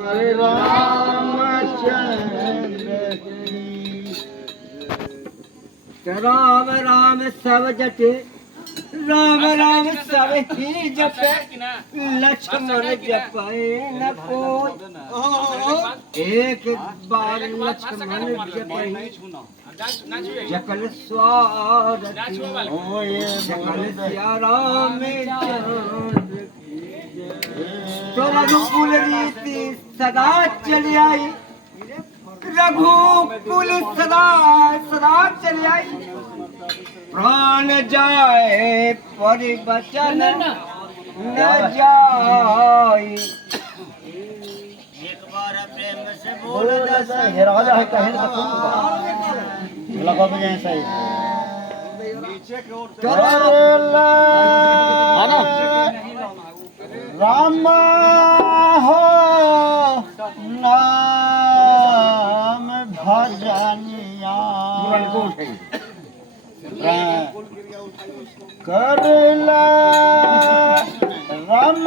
हरे रामचंद्र की। राम राम सब जटे, राम राम सब ही जपे, लक्ष्मण जपे न कोई। एक बार लक्ष्मण जपे, जकल स्वारथी, जकल सिया रामचंद्र की। तो रघुकुल रीति सदा चली आई, रघुकुल सदा सदा चली आई। प्राण जाए परिवचन न जाए। एक बार प्रेम से बोल दस, ये राजा है कहे ना लगा भी ऐसा ही राम हो नाम भजनिया करला राम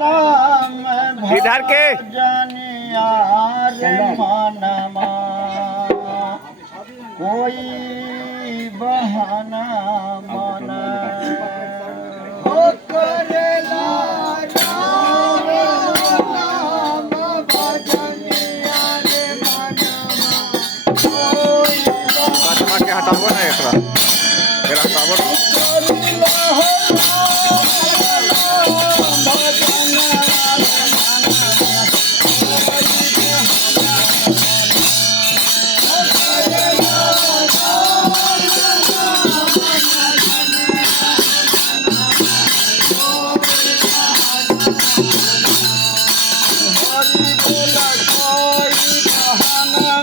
नाम भजनिया रे मनमा कोई बहाना मन हो करला राम नाम भजनिया रे मनमा कोई के हटाबो ना एकरा एकरा हटाबो ना। कोई बहाना